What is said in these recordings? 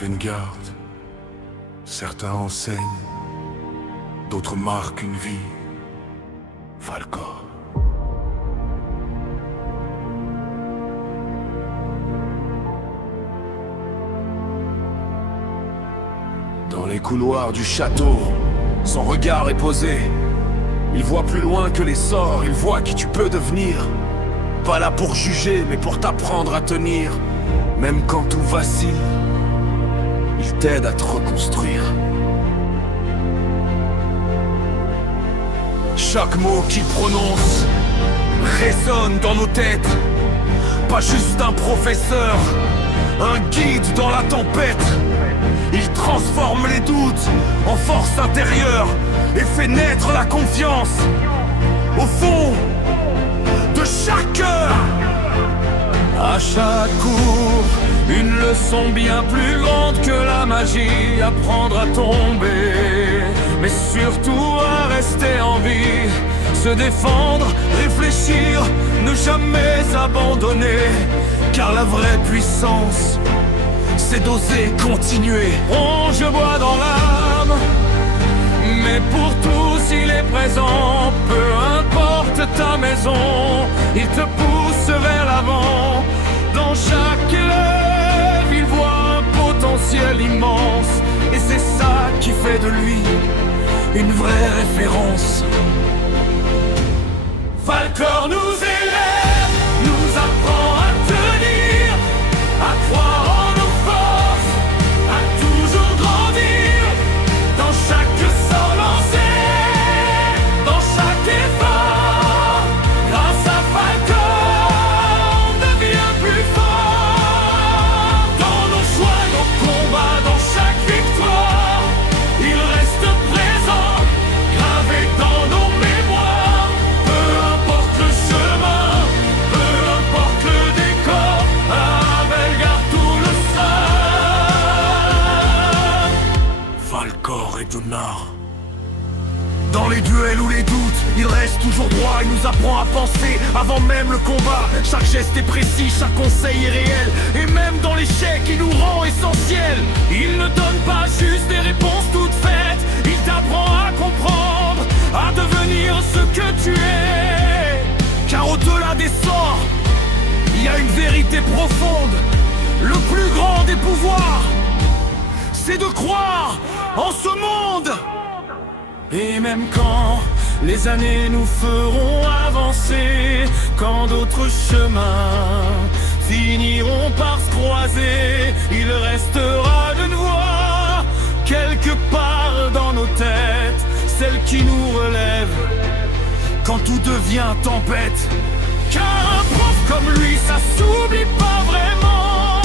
Vanguard. Certains enseignent, d'autres marquent une vie. Falcor. Dans les couloirs du château, son regard est posé. Il voit plus loin que les sorts, il voit qui tu peux devenir. Pas là pour juger, mais pour t'apprendre à tenir. Même quand tout vacille, il t'aide à te reconstruire. Chaque mot qu'il prononce résonne dans nos têtes. Pas juste un professeur, un guide dans la tempête. Il transforme les doutes en force intérieure et fait naître la confiance au fond de chaque cœur. À chaque cours, une leçon bien plus grande que la magie. Apprendre à tomber, mais surtout à rester en vie. Se défendre, réfléchir, ne jamais abandonner. Car la vraie puissance, c'est d'oser continuer. Je bois dans l'âme, mais pour tous il est présent. Peu importe ta maison, il te pousse vers l'avant. Dans chaque élève, il voit un potentiel immense. Et c'est ça qui fait de lui une vraie référence. Falcor nous élève, nous apprend à tenir, à croire en nos forces, à toujours grandir. Dans chaque sort lancé, dans chaque effort, grâce à Falcor, on devient plus fort. Dans nos choix, nos combats, dans chaque victoire, il reste présent, gravé dans nos mémoires. Peu importe le chemin, peu importe le décor, Ravel garde tout le sang. Falcor et Jonar. Dans les duels ou les doutes, il reste toujours droit. Il nous apprend à penser avant même le combat. Chaque geste est précis, chaque conseil est réel. Et même dans l'échec, il nous rend essentiel. Il ne donne pas juste des réponses toutes faites. Il t'apprend à comprendre, à devenir ce que tu es. Car au-delà des sorts, il y a une vérité profonde. Le plus grand des pouvoirs, c'est de croire en ce monde. Et même quand les années nous feront avancer, quand d'autres chemins finiront par se croiser, il restera une voix quelque part dans nos têtes, celle qui nous relève quand tout devient tempête. Car un prof comme lui, ça s'oublie pas vraiment.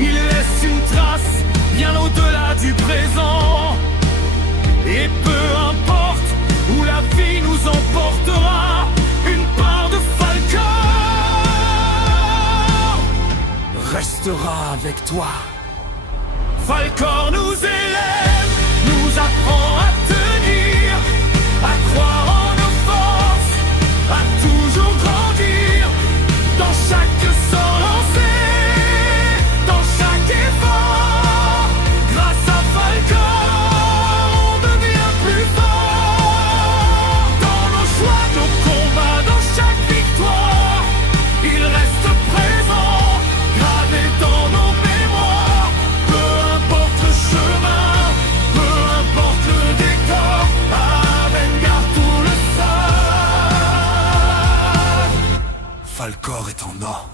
Il laisse une trace bien au-delà du présent. Et peu importe où la vie nous emportera, une part de Falcor restera avec toi. Falcor nous élève, nous apprend à tenir, à croire en nos forces, à toujours grandir. Dans chaque sort lancé, dans chaque effort, grâce à Falcor, Falcor est en or.